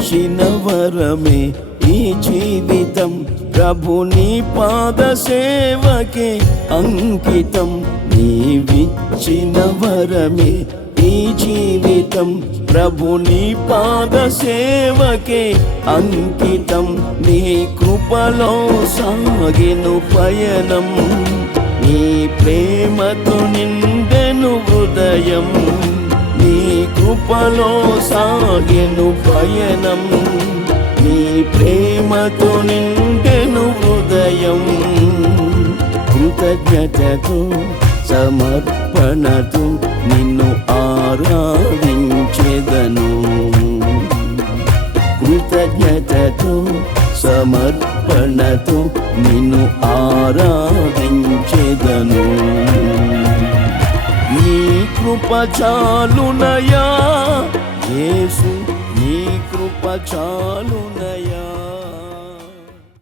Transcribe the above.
నీవిచ్చిన వరమే ఈ జీవితం, ప్రభుని పాద సేవకే అంకితం. నీవిచ్చిన వరమే ఈ జీవితం, ప్రభుని పాద సేవకే అంకితం. నీ కృపలో సాగెను పయనం, నీ ప్రేమతో నిండెను హృదయం. నీ కృపలో సాగెను పయనం, నీ ప్రేమతో నిండెను హృదయం. కృతజ్ఞతతో సమర్పణతో నిన్ను ఆరాధించెదను. కృతజ్ఞతతో సమర్పణతో నిన్ను ఆరాధించెదను. నీ కృప చాలునయా యేసు, నీ కృప చాలునయా.